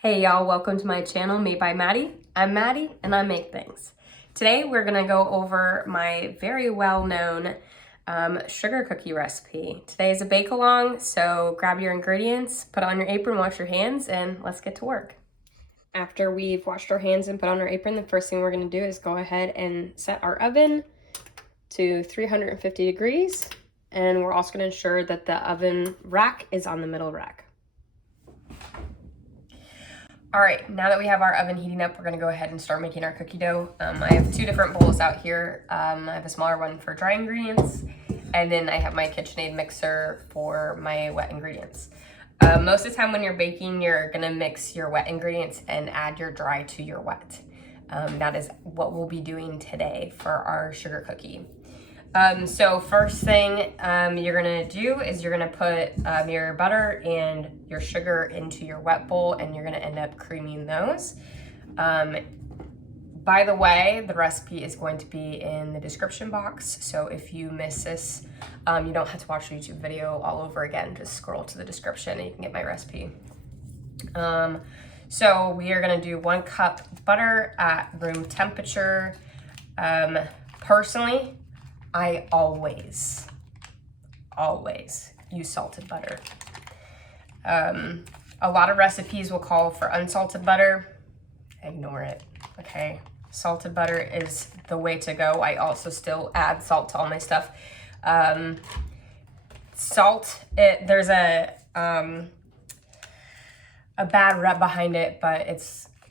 Hey y'all, welcome to my channel Made by Maddie. I'm Maddie and I make things. Today we're gonna go over my very well-known sugar cookie recipe. Today is a bake along, so grab your ingredients, put on your apron, wash your hands, and let's get to work. After we've washed our hands and put on our apron, the first thing we're gonna do is go ahead and set our oven to 350 degrees. And we're also gonna ensure that the oven rack is on the middle rack. All right, now that we have our oven heating up, we're gonna go ahead and start making our cookie dough. I have two different bowls out here. I have a smaller one for dry ingredients, and then I have my KitchenAid mixer for my wet ingredients. Most of the time when you're baking, you're gonna mix your wet ingredients and add your dry to your wet. That is what we'll be doing today for our sugar cookie. So first thing you're gonna do is you're gonna put your butter and your sugar into your wet bowl, and you're gonna end up creaming those. By the way, the recipe is going to be in the description box, so if you miss this, you don't have to watch the YouTube video all over again. Just scroll to the description and you can get my recipe. So we are gonna do 1 cup butter at room temperature. Personally, I always use salted butter. A lot of recipes will call for unsalted butter. Ignore it, okay? Salted butter is the way to go. I also still add salt to all my stuff. Salt, there's a bad rep behind it, but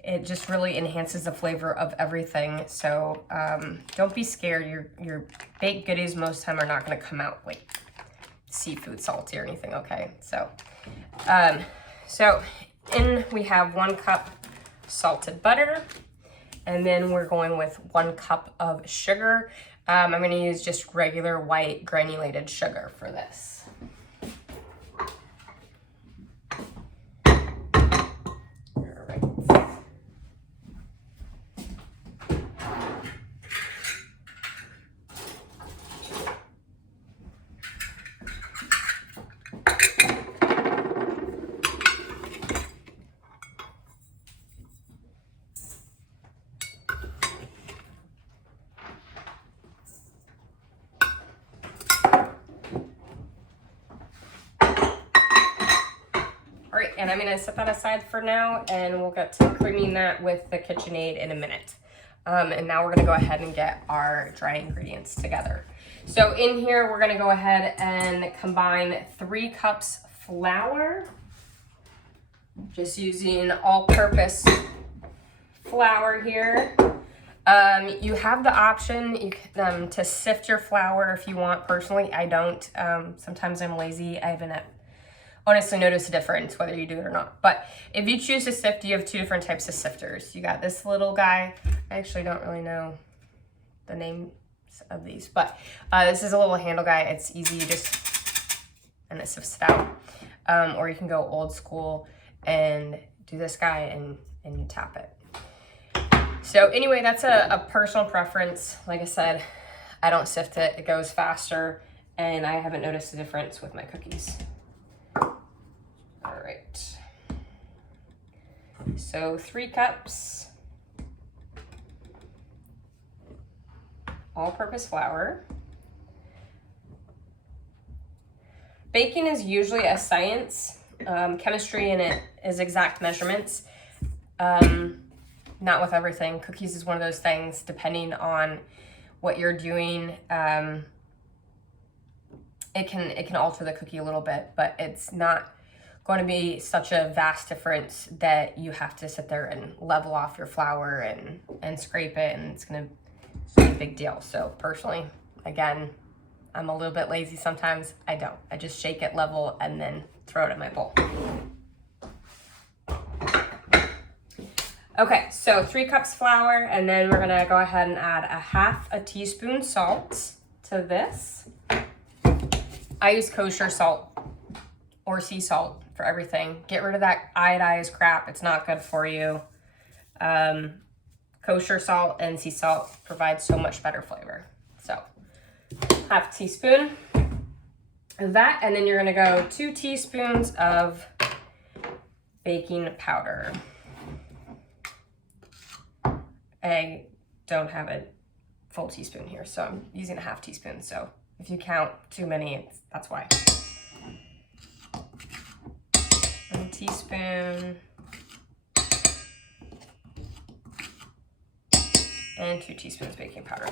it just really enhances the flavor of everything. So don't be scared. Your baked goodies most of the time are not gonna come out like seafood salty or anything, okay? So, we have 1 cup salted butter, and then we're going with 1 cup of sugar. I'm gonna use just regular white granulated sugar for this. All right, and I'm gonna set that aside for now, and we'll get to creaming that with the KitchenAid in a minute. And now we're gonna go ahead and get our dry ingredients together. So in here, we're gonna go ahead and combine 3 cups flour, just using all-purpose flour here. You have the option to sift your flour if you want. Personally, I don't. Sometimes I'm lazy. I haven't honestly notice a difference whether you do it or not. But if you choose to sift, you have 2 different types of sifters. You got this little guy. I actually don't really know the names of these, but this is a little handle guy. It's easy, and it sifts it out. Or you can go old school and do this guy and you tap it. So anyway, that's a personal preference. Like I said, I don't sift it. It goes faster, and I haven't noticed a difference with my cookies. All right, so 3 cups all-purpose flour. Baking is usually a science. Chemistry in it is exact measurements. Not with everything. Cookies is one of those things, depending on what you're doing, it can alter the cookie a little bit, but it's not going to be such a vast difference that you have to sit there and level off your flour and scrape it, and it's going to be a big deal. So personally, again, I'm a little bit lazy sometimes. I don't. I just shake it level and then throw it in my bowl. Okay, so 3 cups flour, and then we're gonna go ahead and add 1/2 teaspoon salt to this. I use kosher salt or sea salt for everything. Get rid of that iodized crap. It's not good for you. Kosher salt and sea salt provide so much better flavor. So 1/2 teaspoon of that, and then you're gonna go 2 teaspoons of baking powder. I don't have a full teaspoon here, so I'm using a half teaspoon. So if you count too many, that's why. 1 teaspoon. And 2 teaspoons baking powder.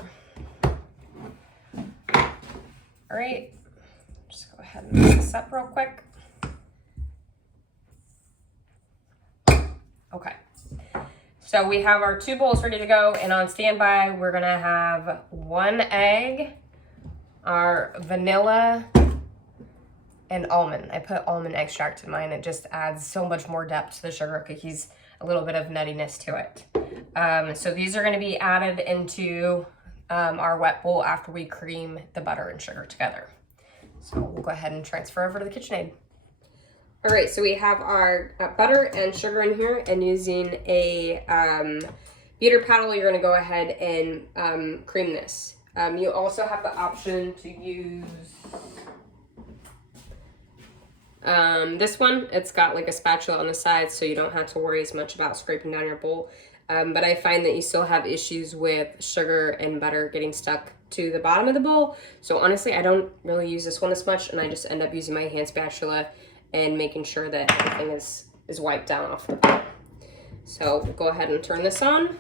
All right, just go ahead and mix this up real quick. Okay, so we have our 2 bowls ready to go, and on standby, we're gonna have 1 egg, our vanilla, and almond. I put almond extract in mine. It just adds so much more depth to the sugar cookies, a little bit of nuttiness to it. So these are gonna be added into our wet bowl after we cream the butter and sugar together. So we'll go ahead and transfer over to the KitchenAid. All right, so we have our butter and sugar in here, and using a beater paddle, you're gonna go ahead and cream this. You also have the option to use this one. It's got like a spatula on the side, so you don't have to worry as much about scraping down your bowl. But I find that you still have issues with sugar and butter getting stuck to the bottom of the bowl. So honestly, I don't really use this one as much, and I just end up using my hand spatula and making sure that everything is wiped down off the bowl. So we'll go ahead and turn this on.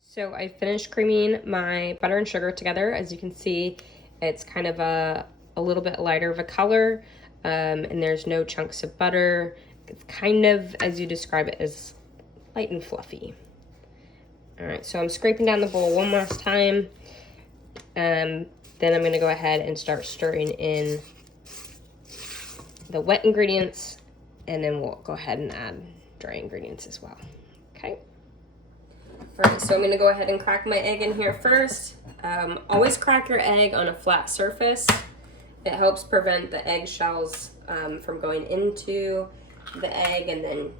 So I finished creaming my butter and sugar together. As you can see, it's kind of a little bit lighter of a color, and there's no chunks of butter. It's kind of, as you describe it, as light and fluffy. All right, so I'm scraping down the bowl one last time. Then I'm gonna go ahead and start stirring in the wet ingredients, and then we'll go ahead and add dry ingredients as well, okay? All right, so I'm gonna go ahead and crack my egg in here first. Always crack your egg on a flat surface. It helps prevent the eggshells from going into the egg, and then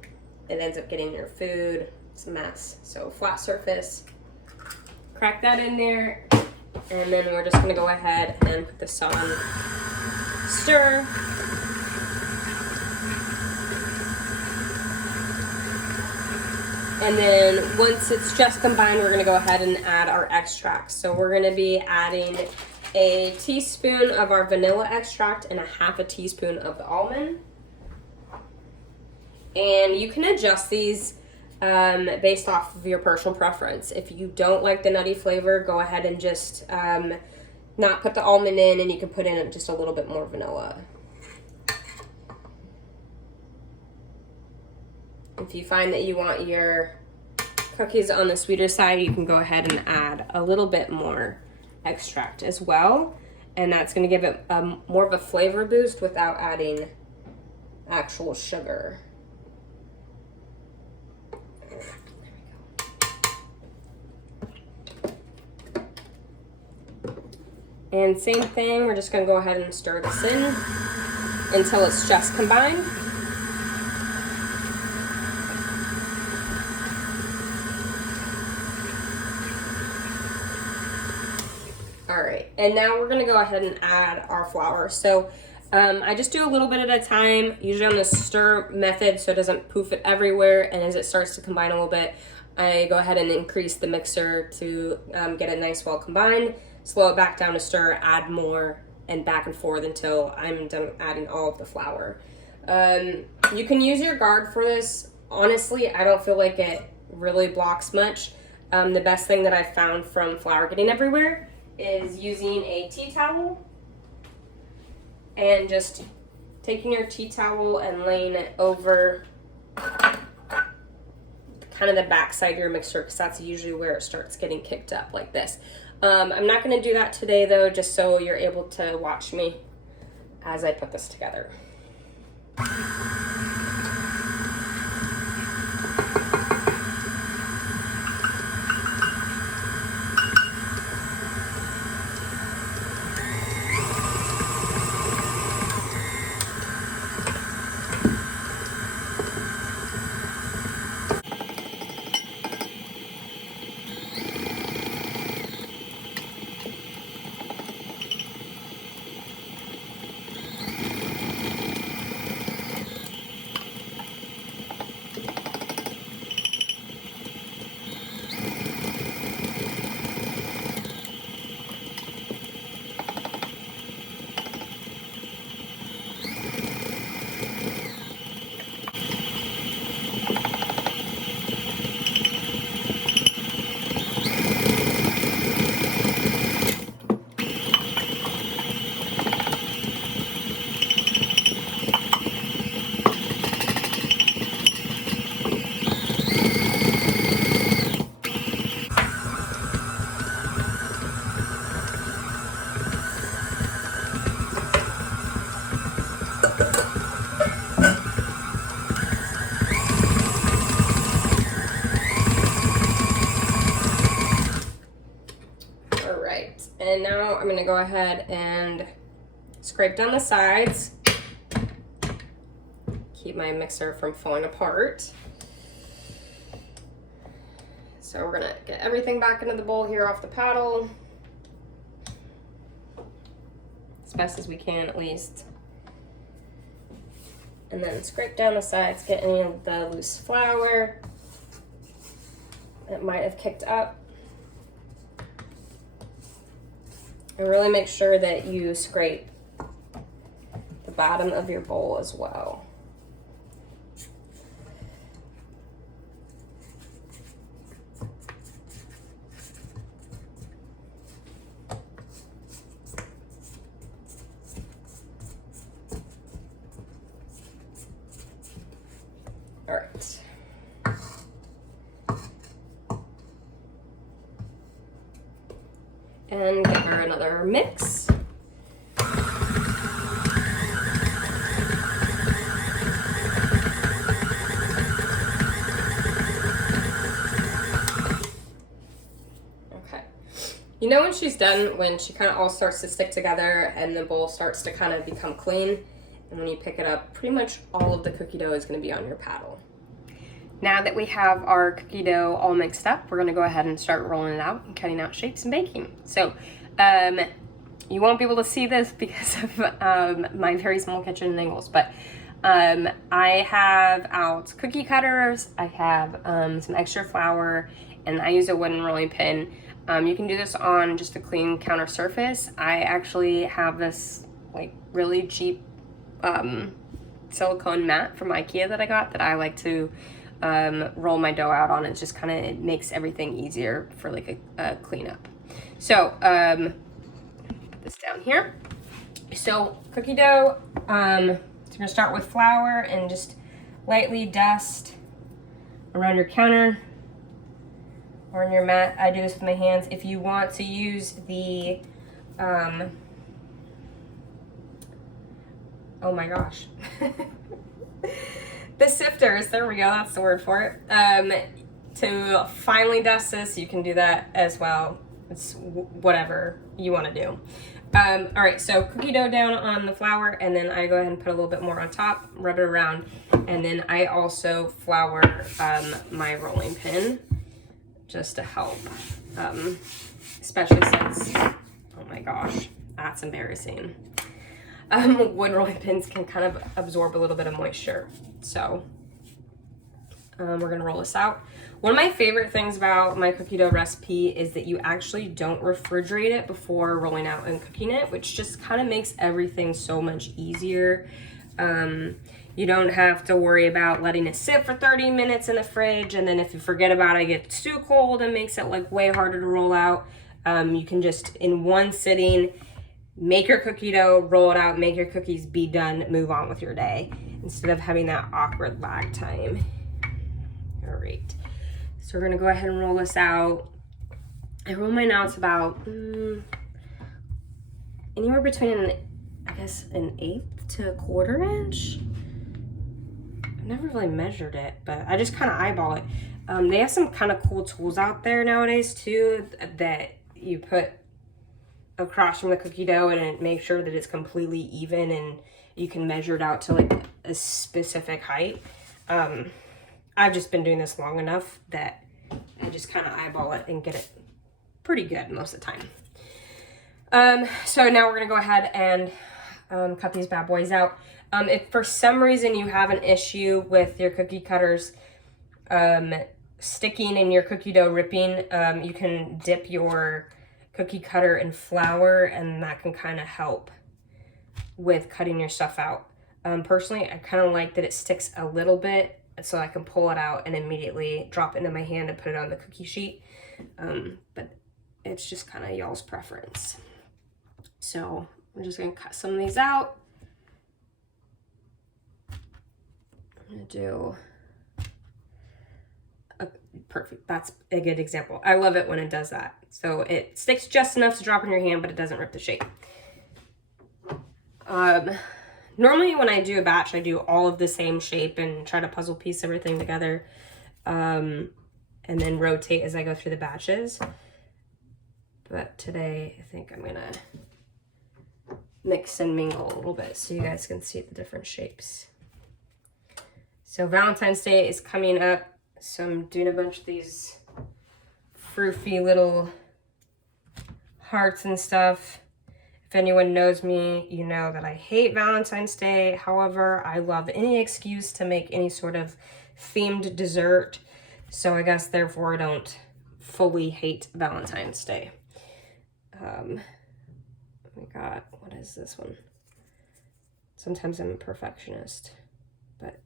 it ends up getting your food. It's a mess. So flat surface, crack that in there, and then we're just gonna go ahead and put this on stir. And then once it's just combined, we're gonna go ahead and add our extract. So we're gonna be adding a teaspoon of our vanilla extract and a half a teaspoon of the almond. And you can adjust these based off of your personal preference. If you don't like the nutty flavor, go ahead and just not put the almond in, and you can put in just a little bit more vanilla. If you find that you want your cookies on the sweeter side, you can go ahead and add a little bit more extract as well. And that's gonna give it more of a flavor boost without adding actual sugar. And same thing, we're just gonna go ahead and stir this in until it's just combined. All right, and now we're gonna go ahead and add our flour. So I just do a little bit at a time, usually on the stir method, so it doesn't poof it everywhere. And as it starts to combine a little bit, I go ahead and increase the mixer to get it nice, well combined. Slow it back down to stir, add more, and back and forth until I'm done adding all of the flour. You can use your guard for this. Honestly, I don't feel like it really blocks much. The best thing that I've found from flour getting everywhere is using a tea towel and just taking your tea towel and laying it over kind of the back side of your mixer, because that's usually where it starts getting kicked up like this. I'm not going to do that today though, just so you're able to watch me as I put this together. And now I'm gonna go ahead and scrape down the sides. Keep my mixer from falling apart. So we're gonna get everything back into the bowl here off the paddle. As best as we can, at least. And then scrape down the sides, get any of the loose flour that might have kicked up. And really make sure that you scrape the bottom of your bowl as well. All right. And give her another mix. Okay. You know when she's done, when she kind of all starts to stick together and the bowl starts to kind of become clean, and when you pick it up, pretty much all of the cookie dough is going to be on your paddle. Now that we have our cookie dough all mixed up, we're gonna go ahead and start rolling it out and cutting out shapes and baking. So you won't be able to see this because of my very small kitchen and angles, but I have out cookie cutters, I have some extra flour, and I use a wooden rolling pin. You can do this on just a clean counter surface. I actually have this like really cheap silicone mat from IKEA that I got that I like to roll my dough out on. It just kind of, it makes everything easier for like a cleanup. So put this down here. So cookie dough, so you're gonna start with flour and just lightly dust around your counter or on your mat. I do this with my hands. If you want to use the oh my gosh. The sifters, there we go, that's the word for it. To finely dust this, you can do that as well. It's whatever you want to do. All right, so cookie dough down on the flour, and then I go ahead and put a little bit more on top, rub it around, and then I also flour my rolling pin just to help, especially since, oh my gosh, that's embarrassing. Wood rolling pins can kind of absorb a little bit of moisture. So we're gonna roll this out. One of my favorite things about my cookie dough recipe is that you actually don't refrigerate it before rolling out and cooking it, which just kind of makes everything so much easier. You don't have to worry about letting it sit for 30 minutes in the fridge, and then if you forget about it, it gets too cold and makes it like way harder to roll out. You can just, in one sitting, make your cookie dough, roll it out, make your cookies, be done, move on with your day, instead of having that awkward lag time. All right, so we're gonna go ahead and roll this out. I roll mine out about anywhere between, I guess, an 1/8 to a 1/4 inch. I've never really measured it, but I just kind of eyeball it. They have some kind of cool tools out there nowadays too that you put across from the cookie dough and it makes sure that it's completely even and you can measure it out to like a specific height. I've just been doing this long enough that I just kind of eyeball it and get it pretty good most of the time. So now we're gonna go ahead and cut these bad boys out. If for some reason you have an issue with your cookie cutters sticking and your cookie dough ripping, you can dip your cookie cutter in flour, and that can kind of help with cutting your stuff out. Personally, I kind of like that it sticks a little bit so I can pull it out and immediately drop it into my hand and put it on the cookie sheet. But it's just kind of y'all's preference. So I'm just gonna cut some of these out. I'm gonna do perfect. That's a good example. I love it when it does that. So it sticks just enough to drop in your hand, but it doesn't rip the shape. Normally when I do a batch, I do all of the same shape and try to puzzle piece everything together, and then rotate as I go through the batches. but today I think I'm gonna mix and mingle a little bit so you guys can see the different shapes. So Valentine's Day is coming up, so I'm doing a bunch of these froofy little hearts and stuff. If anyone knows me, you know that I hate Valentine's Day. However, I love any excuse to make any sort of themed dessert. So I guess therefore I don't fully hate Valentine's Day. We got, what is this one? Sometimes I'm a perfectionist, but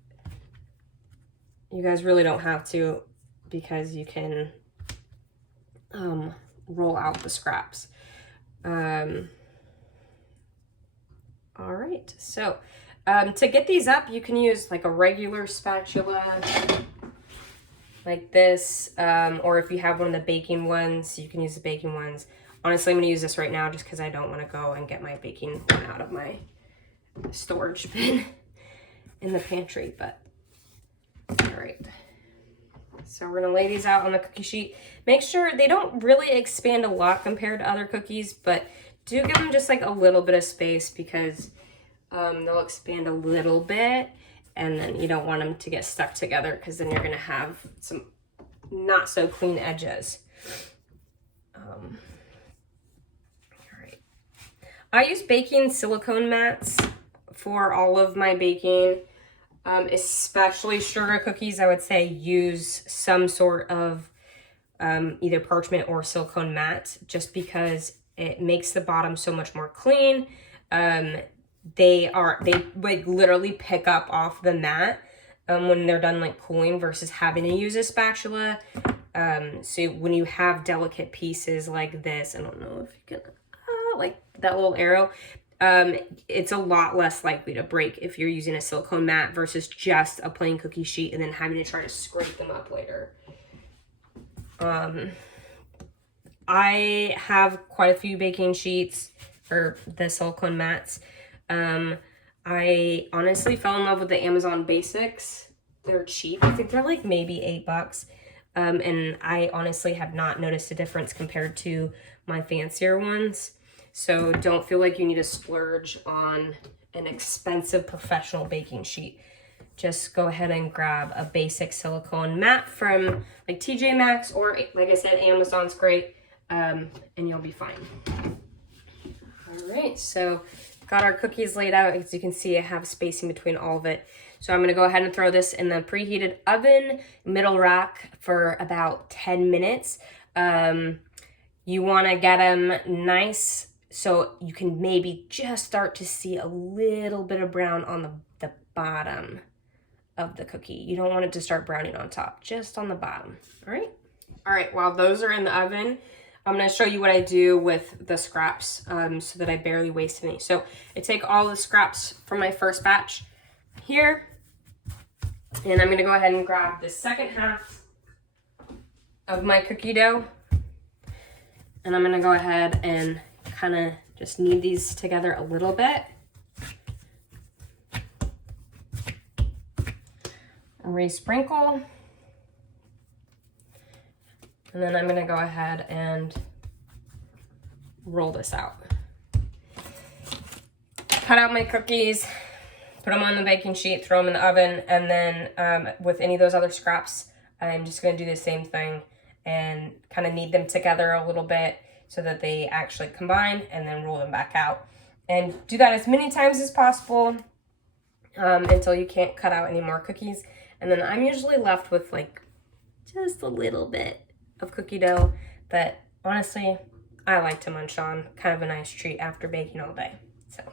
you guys really don't have to, because you can roll out the scraps. All right, so to get these up, you can use like a regular spatula like this, or if you have one of the baking ones, you can use the baking ones. Honestly, I'm gonna use this right now just because I don't want to go and get my baking one out of my storage bin in the pantry, but all right. So we're gonna lay these out on the cookie sheet. Make sure they don't really expand a lot compared to other cookies, but do give them just like a little bit of space, because they'll expand a little bit, and then you don't want them to get stuck together, because then you're gonna have some not so clean edges. All right. I use baking silicone mats for all of my baking, especially sugar cookies. I would say use some sort of either parchment or silicone mat, just because it makes the bottom so much more clean. They like literally pick up off the mat when they're done like cooling, versus having to use a spatula. So when you have delicate pieces like this, I don't know if you can, like that little arrow, it's a lot less likely to break if you're using a silicone mat versus just a plain cookie sheet and then having to try to scrape them up later. I have quite a few baking sheets, or the silicone mats. I honestly fell in love with the Amazon Basics. They're cheap. I think they're like maybe $8. And I honestly have not noticed a difference compared to my fancier ones. So don't feel like you need to splurge on an expensive professional baking sheet. Just go ahead and grab a basic silicone mat from like TJ Maxx, or like I said, Amazon's great. And you'll be fine. All right, so got our cookies laid out. As you can see, I have spacing between all of it. So I'm gonna go ahead and throw this in the preheated oven, middle rack, for about 10 minutes. You wanna get them nice so you can maybe just start to see a little bit of brown on the bottom of the cookie. You don't want it to start browning on top, just on the bottom, all right? All right, while those are in the oven, I'm gonna show you what I do with the scraps so that I barely waste any. So I take all the scraps from my first batch here, and I'm gonna go ahead and grab the second half of my cookie dough, and I'm gonna go ahead and kind of just knead these together a little bit. Re-sprinkle. And then I'm gonna go ahead and roll this out. Cut out my cookies, put them on the baking sheet, throw them in the oven, and then with any of those other scraps, I'm just gonna do the same thing and kind of knead them together a little bit so that they actually combine, and then roll them back out. And do that as many times as possible until you can't cut out any more cookies. And then I'm usually left with like just a little bit of cookie dough that honestly I like to munch on. Kind of a nice treat after baking all day. So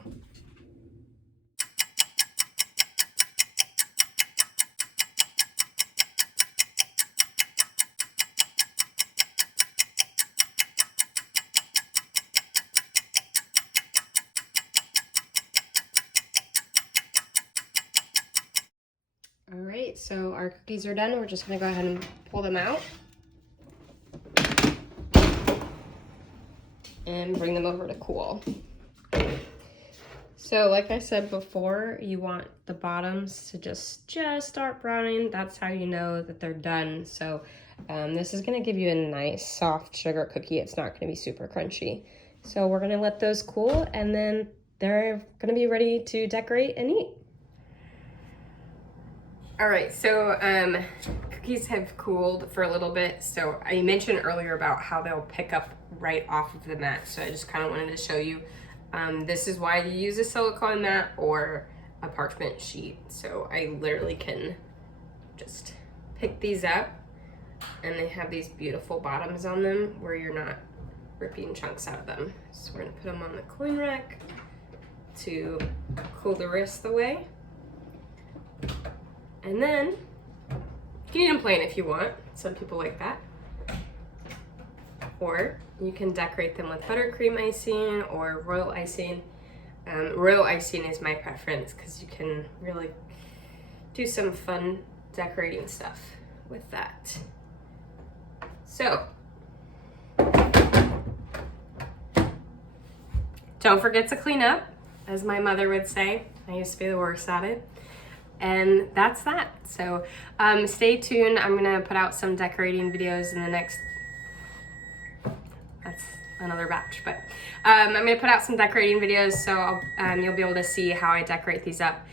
all right, so our cookies are done. We're just gonna go ahead and pull them out and bring them over to cool. So like I said before, you want the bottoms to just start browning. That's how you know that they're done. So this is gonna give you a nice soft sugar cookie. It's not gonna be super crunchy. So we're gonna let those cool, and then they're gonna be ready to decorate and eat. All right, so cookies have cooled for a little bit. So I mentioned earlier about how they'll pick up right off of the mat. So I just kind of wanted to show you. This is why you use a silicone mat or a parchment sheet. So I literally can just pick these up, and they have these beautiful bottoms on them where you're not ripping chunks out of them. So we're gonna put them on the coin rack to cool the rest of the way. And then you can eat them plain if you want. Some people like that. Or you can decorate them with buttercream icing or royal icing. Royal icing is my preference because you can really do some fun decorating stuff with that. So, don't forget to clean up, as my mother would say. I used to be the worst at it. And that's that. So stay tuned. I'm gonna put out some decorating videos in the next, that's another batch, but I'm gonna put out some decorating videos, so you'll be able to see how I decorate these up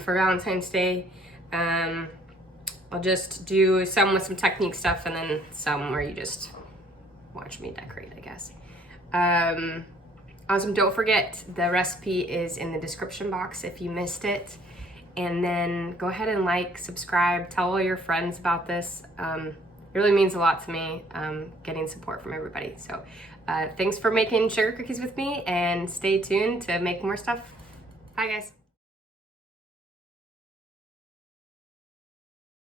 for Valentine's Day. I'll just do some with some technique stuff, and then some where you just watch me decorate, I guess. Awesome, don't forget the recipe is in the description box if you missed it. And then go ahead and like, subscribe, tell all your friends about this. It really means a lot to me, getting support from everybody. So thanks for making sugar cookies with me, and stay tuned to make more stuff. Bye guys.